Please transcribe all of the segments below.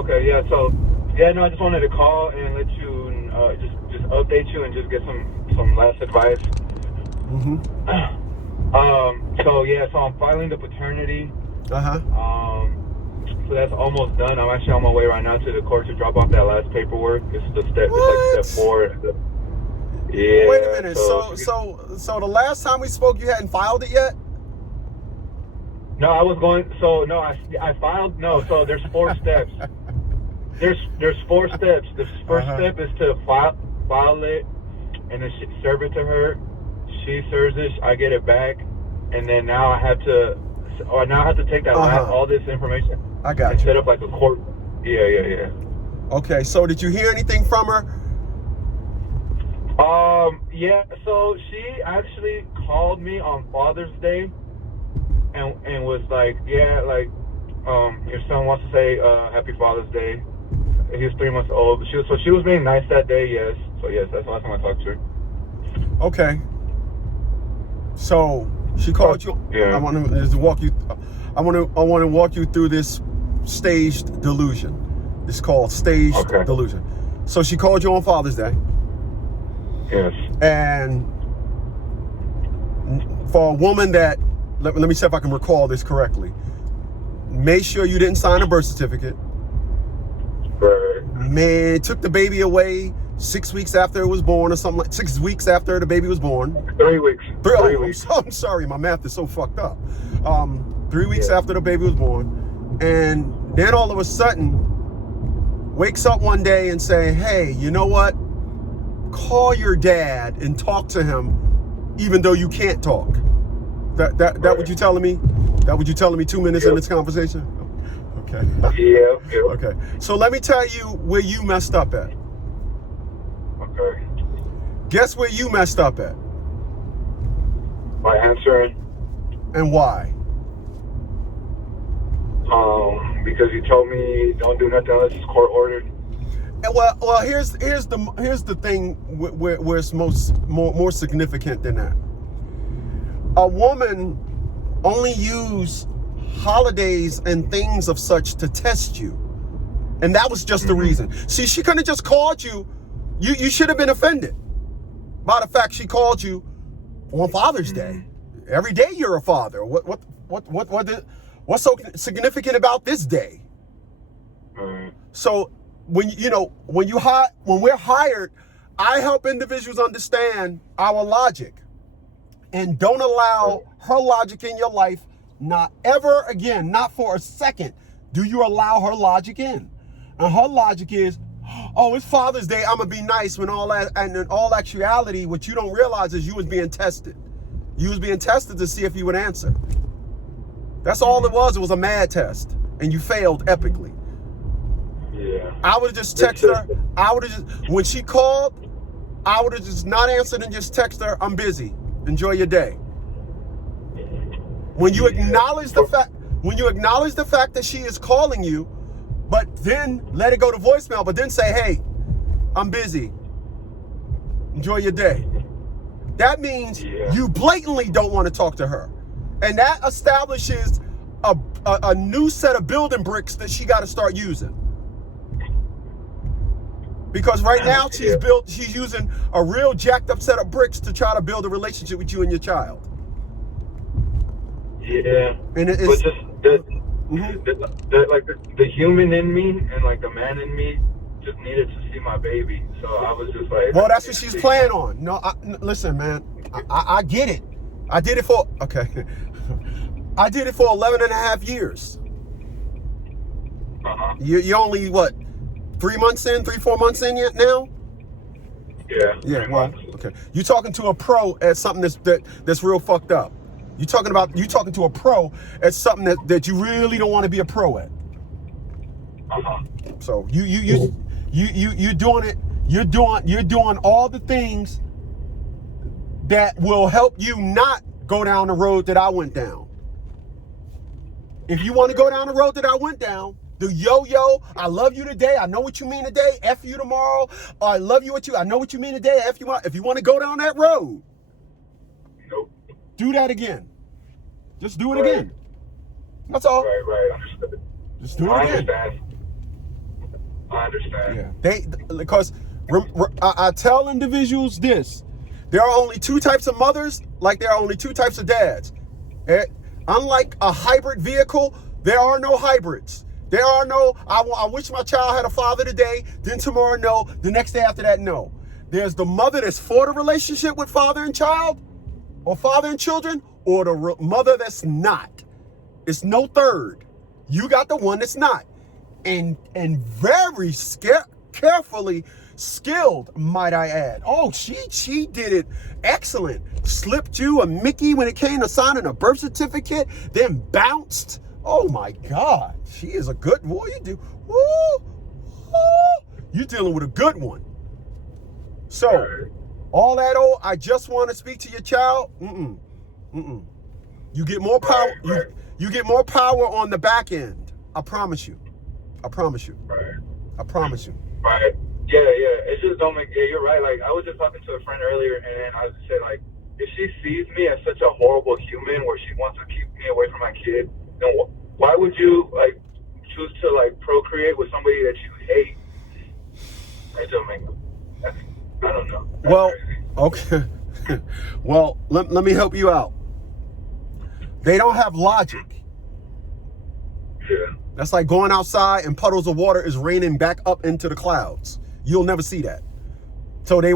Okay, yeah, so, yeah, no, I just wanted to call and let you, just update you and just get some last advice. Mm-hmm. So I'm filing the paternity. Uh-huh. So that's almost done. I'm actually on my way right now to the court to drop off that last paperwork. It's like step 4. Yeah. Wait a minute. So the last time we spoke, you hadn't filed it yet? No, I was going. So no, I filed. No, so there's 4 steps. There's 4 steps. The first step is to file it, and then serve it to her. She serves it. I get it back, and then now I have to take that all this information. I got and you. set up like a court. Yeah. Okay. So did you hear anything from her? Yeah. So she actually called me on Father's Day, and was like, yeah, like, your son wants to say Happy Father's Day. He was 3 months old. She was being nice that day. Yes. So yes, that's the last time I talked to her. Okay. So she called you. Yeah. I want to walk you. I want to walk you through this staged delusion. It's called staged delusion. So she called you on Father's Day. Yes. And for a woman that, let me see if I can recall this correctly. Make sure you didn't sign a birth certificate. Right. Man, took the baby away 6 weeks after it was born, or something like 6 weeks after the baby was born. 3 weeks. 3 weeks. I'm sorry, my math is so fucked up. 3 weeks after the baby was born, and then all of a sudden wakes up one day and say, "Hey, you know what? Call your dad and talk to him, even though you can't talk." That what you telling me? That what you telling me 2 minutes in this conversation? Okay. Yeah. Okay. So let me tell you where you messed up at. Okay. Guess where you messed up at? By answering. And why? Because you told me don't do nothing unless it's court ordered. And well, here's the thing where it's more significant than that. A woman only use holidays and things of such to test you, and that was just the reason. See, she couldn't have just called you. You should have been offended by the fact she called you on Father's Day. Every day you're a father. What's so significant about this day? So when we're hired, I help individuals understand our logic, and don't allow her logic in your life. Not ever again, not for a second, do you allow her logic in. And her logic is, oh, it's Father's Day, I'm gonna be nice, when all that, and in all actuality, what you don't realize is you was being tested. You was being tested to see if you would answer. That's all it was. It was a mad test, and you failed epically. Yeah. I would have just texted her. When she called, I would have just not answered and just texted her, "I'm busy. Enjoy your day." When you acknowledge the fact that she is calling you, but then let it go to voicemail, but then say, "Hey, I'm busy. Enjoy your day." That means you blatantly don't want to talk to her. And that establishes a new set of building bricks that she got to start using. Because right now she's using a real jacked up set of bricks to try to build a relationship with you and your child. Yeah. And it's but just the human in me and like the man in me just needed to see my baby. So I was just like, well, that's what she's playing on. No, listen, man, I get it. I did it for 11 and a half years. You're only what, 3 months in, 4 months in yet now? Yeah. Well, okay. You talking to a pro at something that's real fucked up. You talking to a pro at something that you really don't want to be a pro at. So you're doing it. You're doing all the things that will help you not go down the road that I went down. If you want to go down the road that I went down, the yo-yo, I love you today, I know what you mean today, F you tomorrow, I love you I know what you mean today, F you, if you want to go down that road, nope. Do that again. Just do it again. That's all. Right, understood. Just do it again. Understand. understand. Yeah, because I tell individuals this: there are only two types of mothers, like there are only two types of dads. Unlike a hybrid vehicle, there are no hybrids. There are no, I wish my child had a father today, then tomorrow no, the next day after that no. There's the mother that's for the relationship with father and child, or father and children, or the mother that's not. It's no third. You got the one that's not. And very carefully skilled, might I add. Oh, she did it excellent. Slipped you a Mickey when it came to signing a birth certificate, then bounced. Oh my God, she is a good boy. You do, you're dealing with a good one. So, all that I just want to speak to your child. You get more power. You get more power on the back end. I promise you. I promise you. I promise you. Right. Yeah. It just don't make. Yeah, you're right. Like I was just talking to a friend earlier, and I said like, if she sees me as such a horrible human, where she wants to keep me away from my kid, then why would you like choose to like procreate with somebody that you hate? It don't make. I don't know. That's well, crazy. okay. Well, let me help you out. They don't have logic. Yeah. That's like going outside and puddles of water is raining back up into the clouds. You'll never see that. So they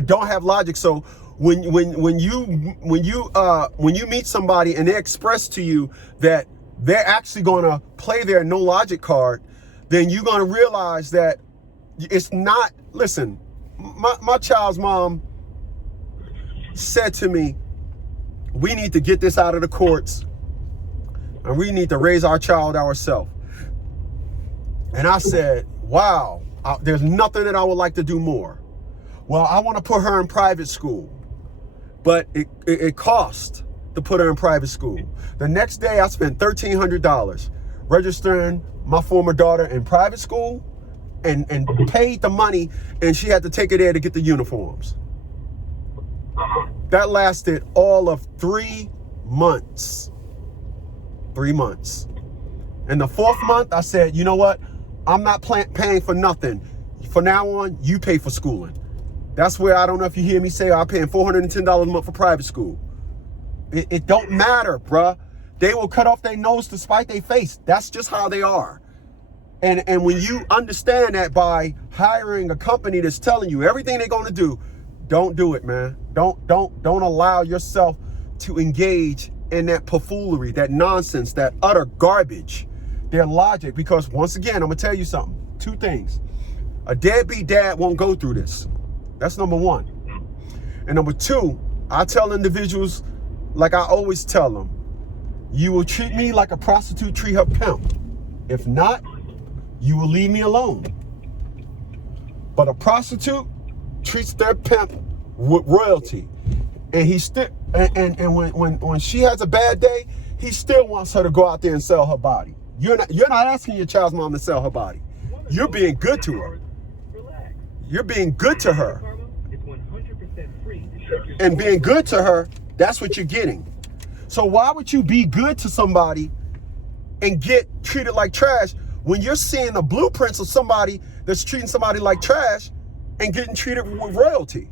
don't have logic. So when you meet somebody and they express to you that they're actually going to play their no logic card, then you're going to realize that it's not. Listen, my child's mom said to me, we need to get this out of the courts and we need to raise our child ourselves. And I said, wow, there's nothing that I would like to do more. Well, I want to put her in private school, but it costs to put her in private school. The next day I spent $1,300 registering my former daughter in private school and paid the money, and she had to take it there to get the uniforms. That lasted all of 3 months. 3 months. And the fourth month, I said, you know what? I'm not paying for nothing. From now on, you pay for schooling. That's where, I don't know if you hear me say, I'm paying $410 a month for private school. It don't matter, bruh. They will cut off their nose to spite their face. That's just how they are. And when you understand that by hiring a company that's telling you everything they're going to do, don't do it, man. Don't allow yourself to engage in that buffoonery, that nonsense, that utter garbage, their logic. Because once again, I'm gonna tell you something. 2 things. A deadbeat dad won't go through this. That's number 1. And number 2, I tell individuals, like I always tell them, you will treat me like a prostitute treat her pimp. If not, you will leave me alone. But a prostitute treats their pimp with royalty, and he still and when she has a bad day, he still wants her to go out there and sell her body. You're not asking your child's mom to sell her body. You're being good to her. You're being good to her. And being good to her, that's what you're getting. So why would you be good to somebody and get treated like trash when you're seeing the blueprints of somebody that's treating somebody like trash and getting treated with royalty?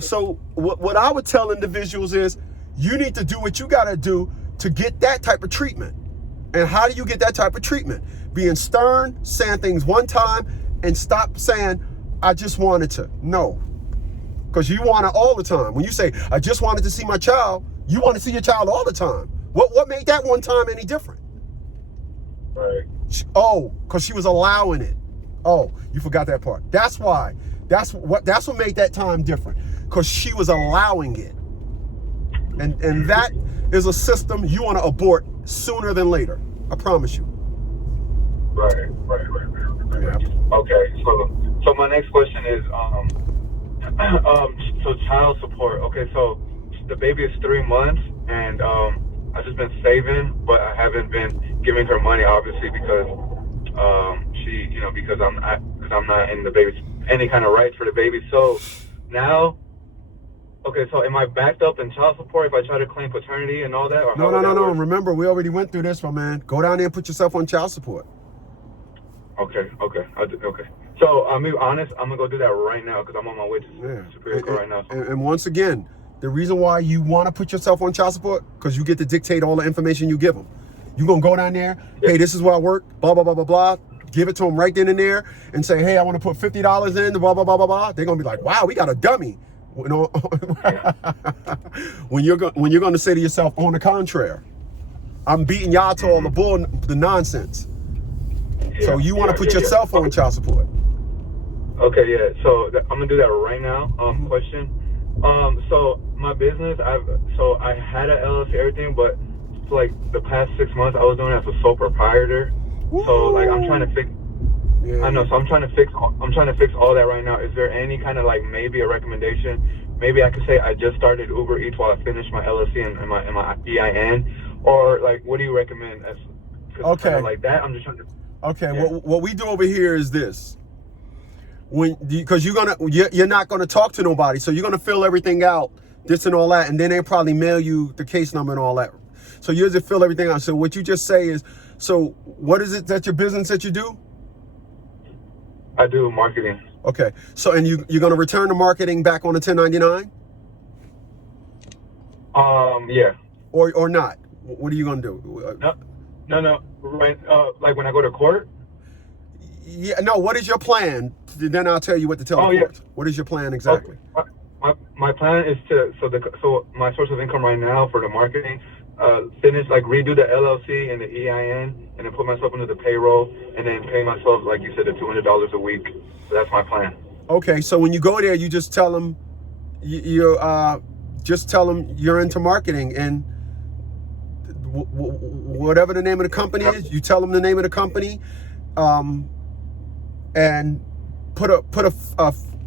So what I would tell individuals is, you need to do what you got to do to get that type of treatment. And how do you get that type of treatment? Being stern, saying things one time, and stop saying, I just wanted to. No. Because you want it all the time. When you say, I just wanted to see my child, you want to see your child all the time. What made that one time any different? Right. Oh, because she was allowing it. Oh, you forgot that part. That's why. That's what made that time different. Because she was allowing it. And that is a system you want to abort sooner than later. I promise you. Right. Yeah. Okay. So my next question is so child support. Okay, so the baby is 3 months, and I've just been saving, but I haven't been giving her money, obviously, because she, because I'm not in the baby's any kind of rights for the baby. So now, okay, so am I backed up in child support if I try to claim paternity and all that? Or no. Remember, we already went through this, my man. Go down there and put yourself on child support. Okay. Okay. So I'll be honest. I'm gonna go do that right now because I'm on my way to Superior Court right now. So. And once again, the reason why you want to put yourself on child support, because you get to dictate all the information you give them. You're going to go down there, hey, this is where I work, blah, blah, blah, blah, blah. Give it to them right then and there and say, hey, I want to put $50 in, blah, blah, blah, blah, blah. They're going to be like, wow, we got a dummy. You know, when you're going to say to yourself, on the contrary, I'm beating y'all to all the bull, the nonsense. So you want to put yourself on child support. Okay, yeah. So I'm going to do that right now. Question. So my business, I had an LLC, everything, but for like the past 6 months, I was doing it as a sole proprietor. Woo! So like I'm trying to fix. Yeah. I know. So I'm trying to fix all that right now. Is there any kind of like maybe a recommendation? Maybe I could say I just started Uber Eats while I finished my LLC and my EIN, or like what do you recommend? As okay, like that. I'm just trying to. Okay. Yeah. What we do over here is this. Because you're not gonna talk to nobody, so you're gonna fill everything out, this and all that, and then they probably mail you the case number and all that. So you just fill everything out. So what you just say is, so what is it that your business that you do? I do marketing. Okay. So and you're gonna return the marketing back on the 1099? Yeah. Or not? What are you gonna do? No. Right. Like when I go to court. Yeah. No. What is your plan? Then I'll tell you what to tell the court. What is your plan exactly? Okay. My plan is to so my source of income right now for the marketing, finish like redo the LLC and the EIN, and then put myself into the payroll, and then pay myself, like you said, the $200 a week. So that's my plan. Okay. So when you go there, you just tell them just tell them you're into marketing, and whatever the name of the company is, you tell them the name of the company, and put a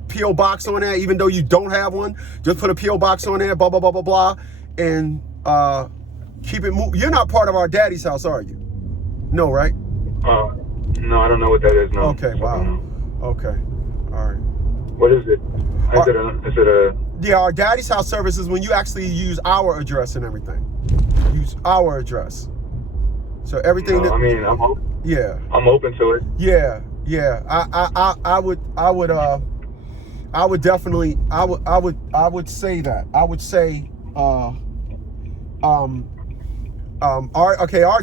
P.O. box on there, even though you don't have one. Just put a P.O. box on there, blah, blah, blah, blah, blah, and keep it moving. You're not part of our daddy's house, are you? No, right? No, I don't know what that is. No. Okay, wow. Okay, all right. What is it? Is it a... Yeah, our daddy's house service is when you actually use our address and everything. Use our address. So everything I mean, I'm open. Yeah. I'm open to it. Yeah. I would definitely say that. I would say our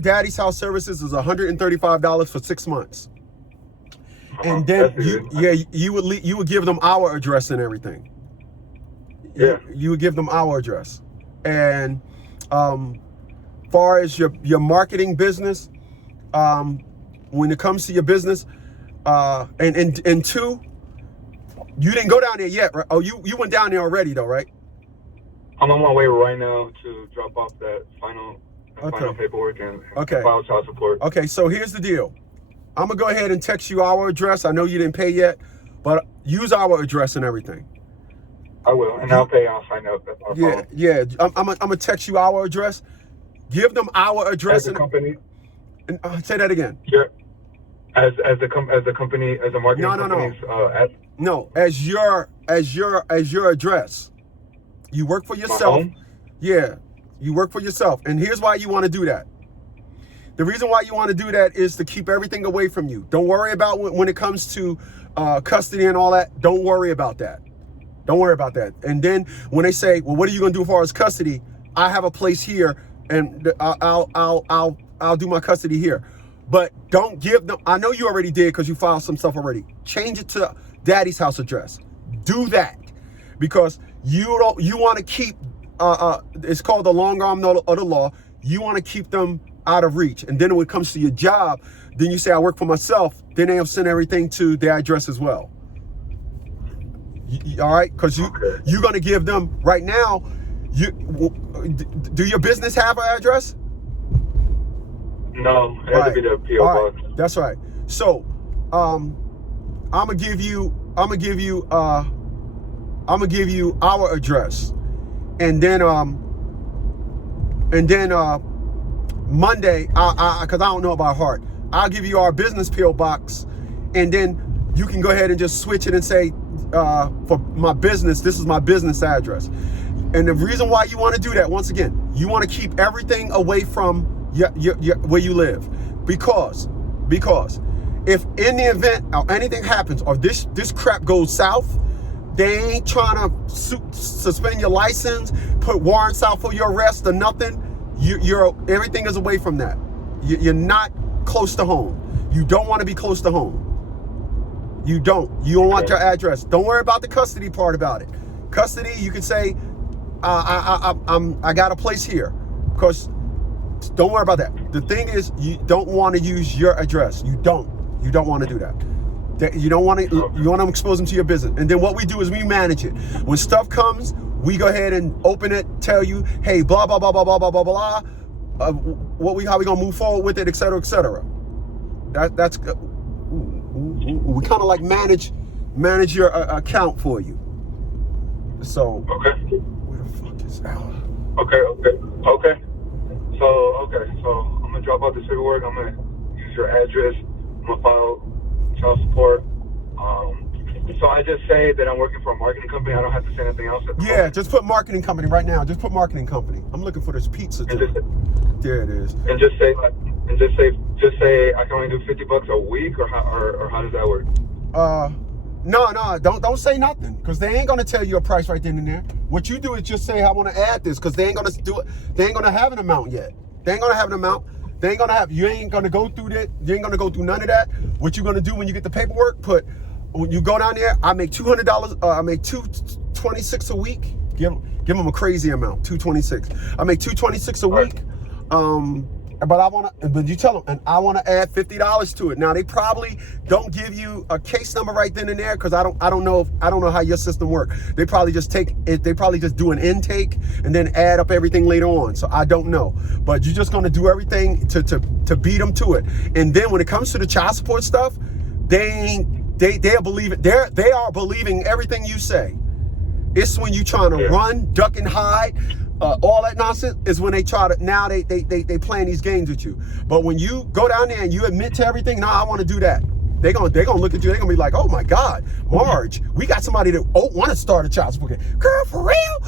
daddy's house services is $135 for 6 months. And then you would give them our address and everything. Yeah. You would give them our address. And far as your marketing business, when it comes to your business, and two, you didn't go down there yet, right? Oh, you went down there already though, right? I'm on my way right now to drop off that final paperwork and file child support. Okay, so here's the deal. I'm gonna go ahead and text you our address. I know you didn't pay yet, but use our address and everything. I will, and I'll pay. I'll sign up. That's my phone. Yeah. I'm gonna text you our address. Give them our address. As a company. And say that again. Yeah. As a company, as a marketing company. No, as your address. You work for yourself. Yeah, you work for yourself. And here's why you want to do that. The reason why you want to do that is to keep everything away from you. Don't worry about when it comes to custody and all that. Don't worry about that. Don't worry about that. And then when they say, well, what are you going to do as far as custody? I have a place here, and I'll do my custody here. But don't give them. I know you already did because you filed some stuff already. Change it to daddy's house address. Do that because you want to keep. It's called the long arm of the law. You want to keep them out of reach. And then when it comes to your job, then you say I work for myself. Then they'll send everything to their address as well. All right, because you're going to give them right now. Do your business have an address? No, it has to be the P.O. box. Right. That's right. So, I'm gonna give you our address, and then Monday, because I don't know about heart, I'll give you our business P.O. box, and then you can go ahead and just switch it and say, for my business, this is my business address. And the reason why you want to do that, once again, you want to keep everything away from your where you live, because if in the event or anything happens or this crap goes south, they ain't trying to suspend your license, put warrants out for your arrest or nothing. Everything is away from that. You're not close to home. You don't want to be close to home. You don't want your address. Don't worry about the custody part about it. Custody, you can say, I got a place here. Because don't worry about that. The thing is, you don't want to use your address. You don't want to do that. You want to expose them to your business. And then what we do is we manage it. When stuff comes, we go ahead and open it, tell you, hey, blah, blah, blah, blah, blah, blah, blah, blah. How we gonna move forward with it, et cetera, et cetera. That's we kind of like manage your account for you. So okay, where the fuck is Al? Okay. So I'm gonna drop out this paperwork. I'm gonna use your address. I'm gonna file child support. So I just say that I'm working for a marketing company. I don't have to say anything else. Yeah, just put marketing company right now. Just put marketing company. I'm looking for this pizza. There it is. And just say I can only do $50 a week, or how does that work? No, don't say nothing, because they ain't gonna tell you a price right then and there. What you do is just say, I want to add this, because they ain't gonna do it. They ain't gonna have an amount yet. They ain't gonna have an amount. They ain't gonna have. You ain't gonna go through that. You ain't gonna go through none of that. What you gonna do when you get the paperwork? When you go down there, I make $200. I make $226 a week. Give them a crazy amount, $226. I make $226 a week. But you tell them, and I want to add $50 to it. Now they probably don't give you a case number right then and there, because I don't know how your system works. They probably just take it. They probably just do an intake and then add up everything later on. So I don't know, but you're just gonna do everything to beat them to it. And then when it comes to the child support stuff, they are believing everything you say. It's when you trying to run, duck, and hide. All that nonsense is when they try to, now they playing these games with you. But when you go down there and you admit to everything, I want to do that. They're gonna look at you. They're gonna be like, oh my God, Marge, we got somebody that want to start a child support case. Girl, for real?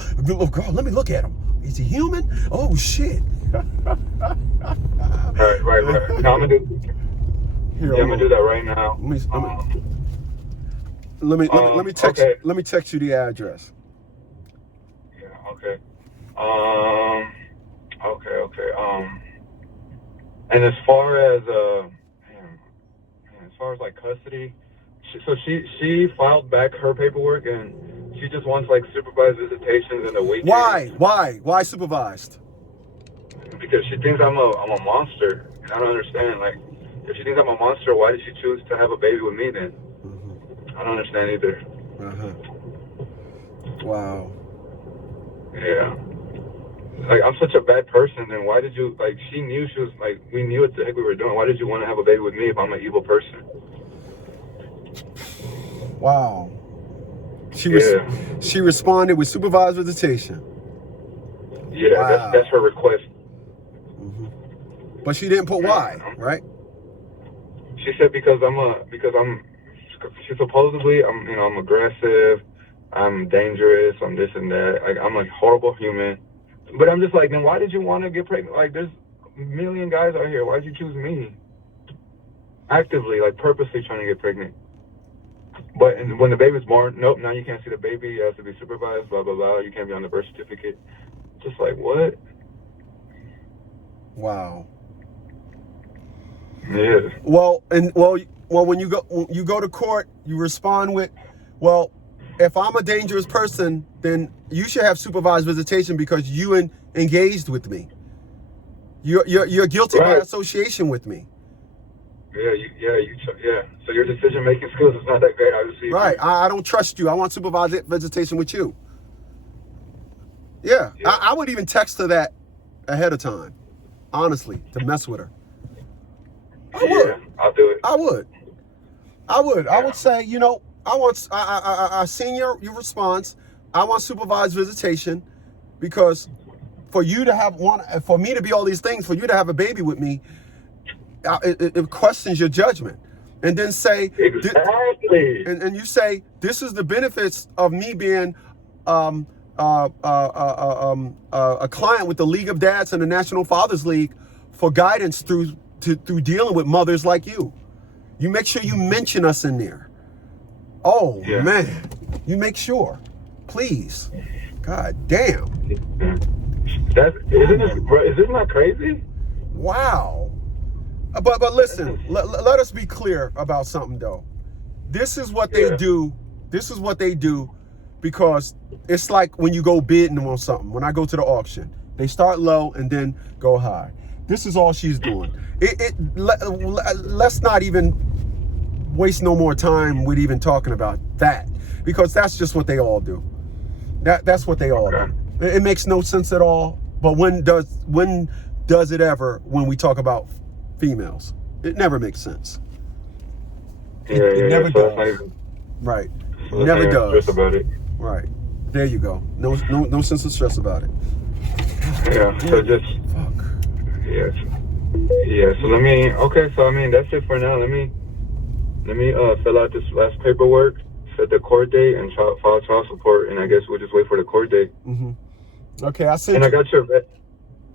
Oh, girl, let me look at him. Is he human? Oh shit. Right. Now I'm gonna do. I'm gonna do that right now. Let me text. Okay. Let me text you the address. Yeah. Okay. Okay. And as far as like custody, she filed back her paperwork, and she just wants like supervised visitations in the weekend. Why supervised? Because she thinks I'm a monster, and I don't understand. Like, if she thinks I'm a monster, why did she choose to have a baby with me then? I don't understand either. Wow. Yeah. Like, I'm such a bad person, then why did you, like, she knew she was, like, we knew what the heck we were doing. Why did you want to have a baby with me if I'm an evil person? Wow. She responded with supervised visitation. Yeah, wow. That's her request. But she didn't put why, right? She said because she supposedly, I'm aggressive, I'm dangerous, I'm this and that. Like, I'm a horrible human. But I'm just like, then why did you want to get pregnant? Like, there's a million guys out here. Why did you choose me? Actively, like, purposely trying to get pregnant. But when the baby's born, nope, now you can't see the baby. You have to be supervised, blah, blah, blah. You can't be on the birth certificate. Just like, what? Wow. Yeah. Well, when you go to court, you respond with, well, if I'm a dangerous person, then you should have supervised visitation because you engaged with me. You're guilty by association with me. Yeah. So your decision-making skills is not that great, obviously. Right. I don't trust you. I want supervised visitation with you. Yeah. I would even text her that ahead of time, honestly, to mess with her. I would. Yeah, I'll do it. I would. Yeah. I would say, I seen your response. I want supervised visitation because for me to be all these things, for you to have a baby with me, it questions your judgment. And then say, exactly. And you say, this is the benefits of me being a client with the League of Dads and the National Fathers League for guidance through dealing with mothers like you. You make sure you mention us in there. Oh, Yeah. man. You make sure. Please. God damn. Is this not crazy? Wow. But listen, let us be clear about something, though. This is what they do. This is what they do because it's like when you go bidding on something. When I go to the auction, they start low and then go high. This is all she's doing. Let's not even waste no more time with even talking about that because that's just what they all do. That's what they all do. It makes no sense at all. But when does it ever when we talk about females? It never makes sense. It never does. Right. So never does. Stress about it. Right. There you go. No sense of stress about it. Yeah. So just. Fuck. Yes. Yeah. So let me. Okay. So I mean, that's it for now. Let me fill out this last paperwork, set the court date, and file child support. And I guess we'll just wait for the court date. Mm-hmm. Okay. I sent. And I got your.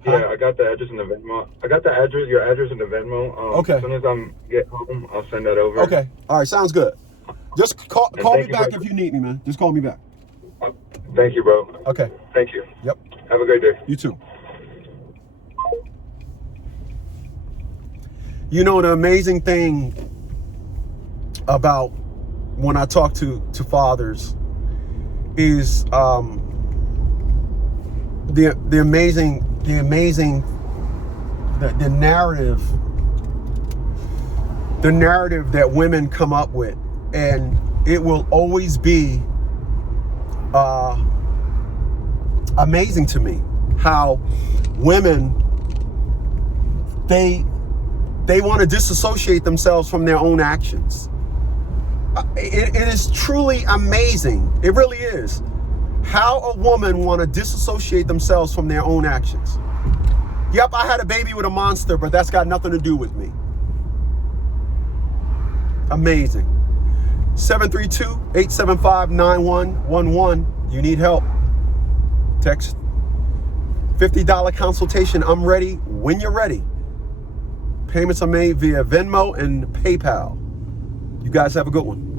Huh? Yeah, I got the address in the Venmo. I got the address, your address in the Venmo. Okay. As soon as I get home, I'll send that over. Okay. All right. Sounds good. Just call me back if you need me, man. Just call me back. Thank you, bro. Okay. Thank you. Yep. Have a great day. You too. You know, the amazing thing about when I talk to fathers is the narrative that women come up with, and it will always be amazing to me how women they want to disassociate themselves from their own actions. It is truly amazing. It really is. How a woman want to disassociate themselves from their own actions. Yep, I had a baby with a monster, but that's got nothing to do with me. Amazing. 732-875-9111. You need help. Text $50 consultation. I'm ready when you're ready. Payments are made via Venmo and PayPal. You guys have a good one.